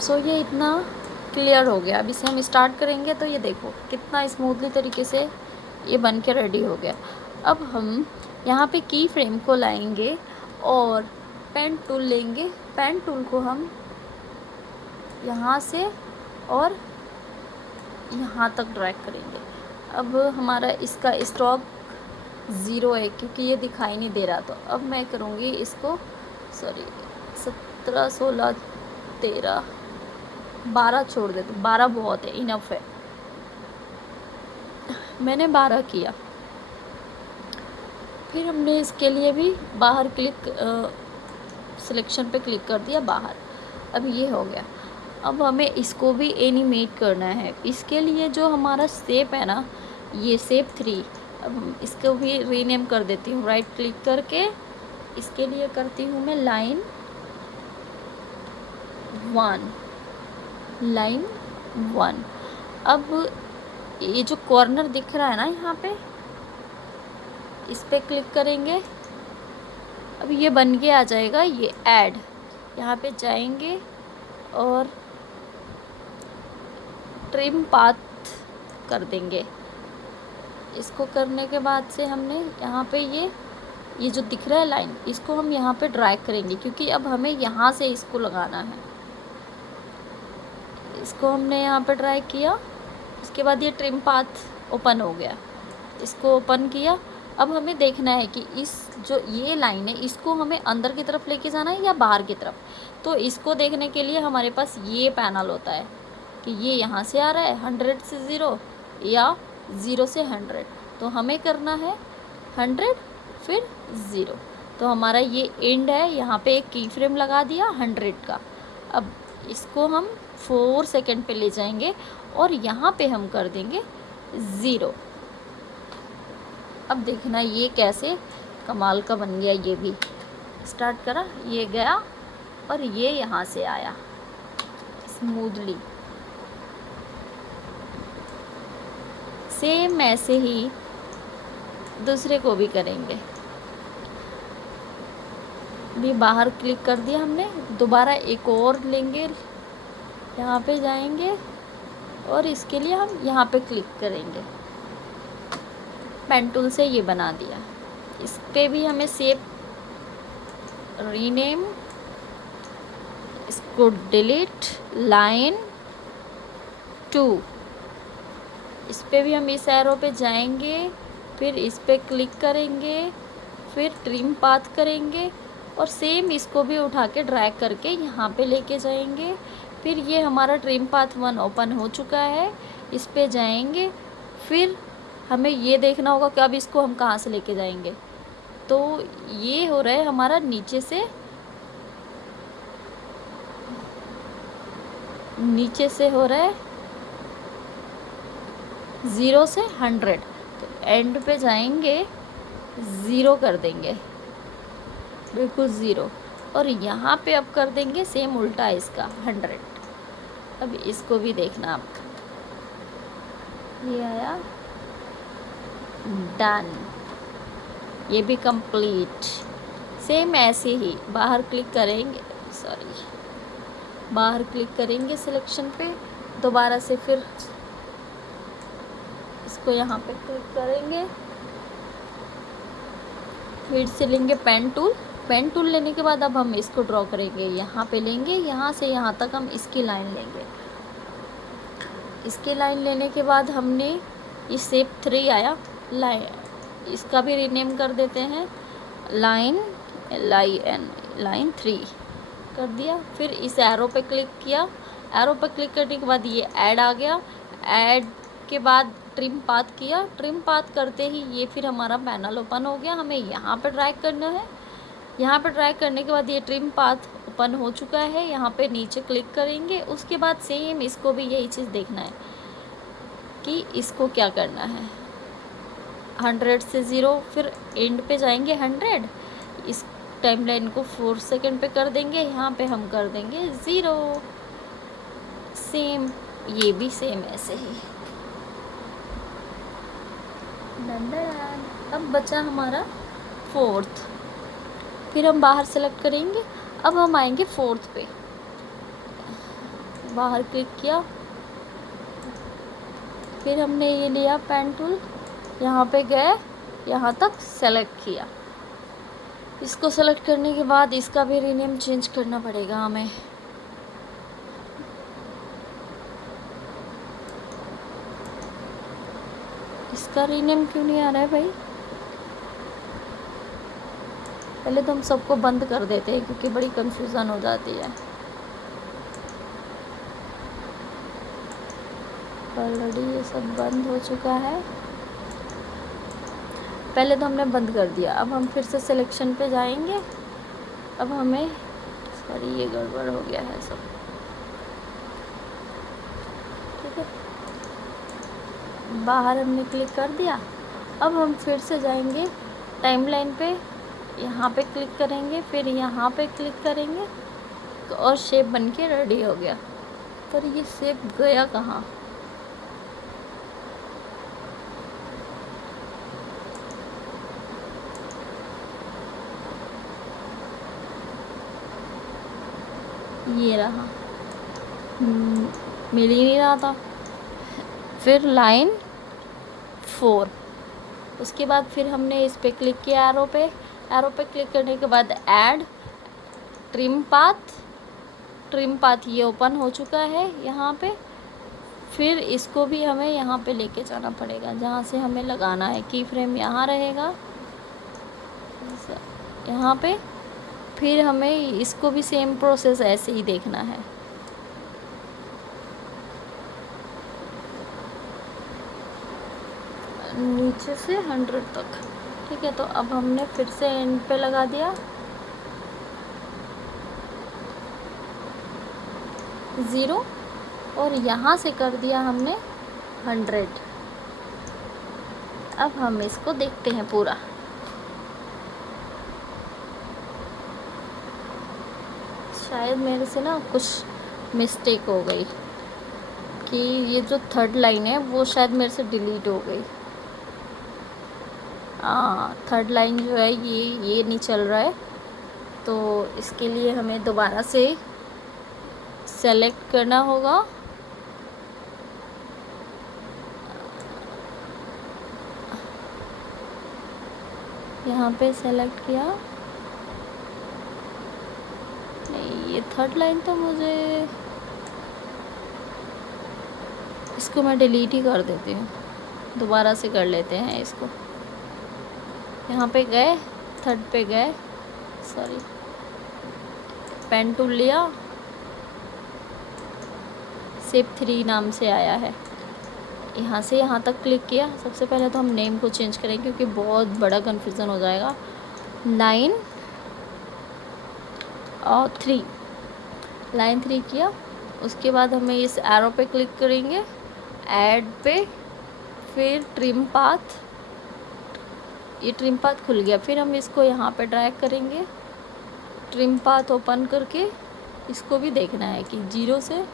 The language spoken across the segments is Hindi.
सो ये इतना क्लियर हो गया। अब इसे हम स्टार्ट करेंगे तो ये देखो कितना स्मूथली तरीके से ये बन के रेडी हो गया। अब हम यहाँ पे की फ्रेम को लाएंगे और पेन टूल लेंगे। पेन टूल को हम यहाँ से और यहाँ तक ड्रैग करेंगे। अब हमारा इसका स्टॉक 0 है क्योंकि ये दिखाई नहीं दे रहा। तो अब मैं करूँगी इसको 17, 16, 13, 12 छोड़ देते, 12 बहुत है, इनफ है। मैंने 12 किया। फिर हमने इसके लिए भी बाहर सिलेक्शन पे क्लिक कर दिया बाहर। अब ये हो गया। अब हमें इसको भी एनिमेट करना है। इसके लिए जो हमारा शेप है ना, ये शेप 3, अब हम इसको भी रीनेम कर देती हूँ। राइट क्लिक करके इसके लिए करती हूँ मैं लाइन 1। अब ये जो कॉर्नर दिख रहा है ना, यहाँ पे इस पे क्लिक करेंगे। अब ये बन के आ जाएगा ये ऐड। यहाँ पे जाएंगे और ट्रिम पाथ कर देंगे। इसको करने के बाद से हमने यहाँ पे ये जो दिख रहा है लाइन, इसको हम यहाँ पे ड्रैग करेंगे क्योंकि अब हमें यहाँ से इसको लगाना है। इसको हमने यहाँ पे ड्रैग किया। इसके बाद ये ट्रिम पाथ ओपन हो गया। इसको ओपन किया। अब हमें देखना है कि इस जो ये लाइन है इसको हमें अंदर की तरफ लेके जाना है या बाहर की तरफ। तो इसको देखने के लिए हमारे पास ये पैनल होता है कि ये यहाँ से आ रहा है 100 से 0 या 0 से 100। तो हमें करना है 100 फिर 0। तो हमारा ये एंड है। यहाँ पे एक की फ्रेम लगा दिया 100 का। अब इसको हम 4 सेकंड पे ले जाएंगे और यहाँ पे हम कर देंगे 0। अब देखना ये कैसे कमाल का बन गया। ये भी स्टार्ट करा, ये गया और ये यहाँ से आया स्मूथली। सेम ऐसे ही दूसरे को भी करेंगे। भी बाहर क्लिक कर दिया हमने। दोबारा एक और लेंगे, यहाँ पे जाएंगे और इसके लिए हम यहाँ पे क्लिक करेंगे। पेन टूल से ये बना दिया। इस पे भी हमें शेप रीनेम, इसको डिलीट, लाइन 2। इस पे भी हम इस एरो पे जाएंगे, फिर इस पे क्लिक करेंगे, फिर ट्रिम पाथ करेंगे और सेम इसको भी उठा के ड्रैग करके यहाँ पे लेके जाएंगे। फिर ये हमारा ट्रिम पाथ 1 ओपन हो चुका है। इस पे जाएंगे, फिर हमें ये देखना होगा कि अब इसको हम कहाँ से लेके जाएंगे। तो ये हो रहा है हमारा नीचे से हो रहा है 0 से 100। तो एंड पे जाएंगे, 0 कर देंगे, बिल्कुल 0। और यहाँ पे अब कर देंगे सेम उल्टा इसका 100। अब इसको भी देखना आप, ये आया डन। ये भी कंप्लीट। सेम ऐसे ही बाहर क्लिक करेंगे, बाहर क्लिक करेंगे सिलेक्शन पे, दोबारा से फिर इसको यहाँ पे क्लिक करेंगे, फिर से लेंगे पेन टूल। पेन टूल लेने के बाद अब हम इसको ड्रॉ करेंगे। यहाँ पे लेंगे, यहाँ से यहाँ तक हम इसकी लाइन लेंगे। इसकी लाइन लेने के बाद हमने ये शेप 3 आया, इसका भी रीनेम कर देते हैं, लाइन 3 कर दिया। फिर इस एरो पे क्लिक किया। एरो पे क्लिक करने के बाद ये ऐड आ गया। ऐड के बाद ट्रिम पाथ किया। ट्रिम पाथ करते ही ये फिर हमारा पैनल ओपन हो गया। हमें यहाँ पे ड्रैग करना है। यहाँ पे ड्रैग करने के बाद ये ट्रिम पाथ ओपन हो चुका है। यहाँ पे नीचे क्लिक करेंगे। उसके बाद सेम इसको भी यही चीज़ देखना है कि इसको क्या करना है। 100 से 0, फिर एंड पे जाएंगे 100। इस टाइम लाइन को 4 सेकंड पे कर देंगे। यहाँ पे हम कर देंगे 0। सेम ये भी सेम ऐसे ही। अब बचा हमारा 4th। फिर हम बाहर सेलेक्ट करेंगे। अब हम आएंगे 4th पे। बाहर क्लिक किया, फिर हमने ये लिया पेन टूल, यहाँ पे गए, यहाँ तक सेलेक्ट किया। इसको सेलेक्ट करने के बाद इसका भी रीनेम चेंज करना पड़ेगा हमें। इसका रीनेम क्यों नहीं आ रहा है भाई? पहले तो हम सबको बंद कर देते हैं क्योंकि बड़ी कंफ्यूजन हो जाती है। ऑलरेडी ये सब बंद हो चुका है, पहले तो हमने बंद कर दिया। अब हम फिर से सिलेक्शन पे जाएंगे। अब हमें सॉरी ये गड़बड़ हो गया है सब, ठीक है। बाहर हमने क्लिक कर दिया। अब हम फिर से जाएंगे टाइमलाइन पे, यहाँ पे क्लिक करेंगे, फिर यहाँ पे क्लिक करेंगे तो और शेप बन के रेडी हो गया। पर ये शेप गया कहाँ? ये रहा, मिल ही नहीं रहा था। फिर लाइन 4, उसके बाद फिर हमने इस पे क्लिक किया एरो पे क्लिक करने के बाद ऐड ट्रिम पाथ ये ओपन हो चुका है यहाँ पे। फिर इसको भी हमें यहाँ पे लेके जाना पड़ेगा, जहाँ से हमें लगाना है। की फ्रेम यहाँ रहेगा, यहाँ पे। फिर हमें इसको भी सेम प्रोसेस ऐसे ही देखना है। नीचे से 100 तक, ठीक है। तो अब हमने फिर से एंड पे लगा दिया 0 और यहाँ से कर दिया हमने 100। अब हम इसको देखते हैं पूरा। शायद मेरे से ना कुछ मिस्टेक हो गई कि ये जो 3rd लाइन है वो शायद मेरे से डिलीट हो गई। 3rd लाइन जो है ये नहीं चल रहा है, तो इसके लिए हमें दोबारा से सेलेक्ट करना होगा। यहाँ पे सेलेक्ट किया, नहीं ये 3rd लाइन तो मुझे, इसको मैं डिलीट ही कर देती हूँ, दोबारा से कर लेते हैं इसको। यहाँ पे गए, 3rd पे गए, सॉरी, पेन टूल लिया, शेप 3 नाम से आया है, यहाँ से यहाँ तक क्लिक किया। सबसे पहले तो हम नेम को चेंज करें क्योंकि बहुत बड़ा कन्फ्यूज़न हो जाएगा। लाइन 3 किया, उसके बाद हमें इस एरो पे क्लिक करेंगे, ऐड पे, फिर ट्रिम पाथ, ये ट्रिम पाथ खुल गया। फिर हम इसको यहाँ पे ड्रैग करेंगे, ट्रिम पाथ ओपन करके इसको भी देखना है कि 0 से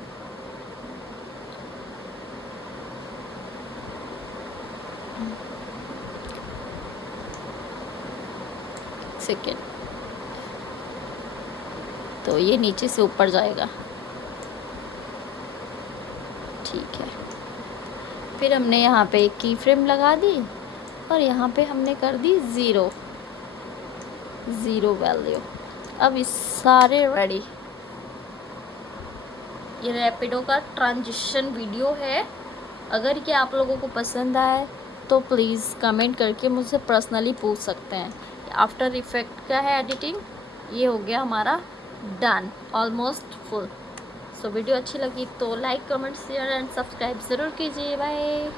सेकेंड, तो ये नीचे से ऊपर जाएगा, ठीक है। फिर हमने यहाँ पे एक की फ्रेम लगा दी और यहाँ पे हमने कर दी 0 वैल्यू। अब इस सारे रेडी। ये रैपिडो का ट्रांजिशन वीडियो है। अगर ये आप लोगों को पसंद आए तो प्लीज़ कमेंट करके मुझसे पर्सनली पूछ सकते हैं। आफ्टर इफ़ेक्ट का है एडिटिंग, ये हो गया हमारा done, almost full. So video अच्छी लगी तो like, comment, share and subscribe ज़रूर कीजिए। बाय।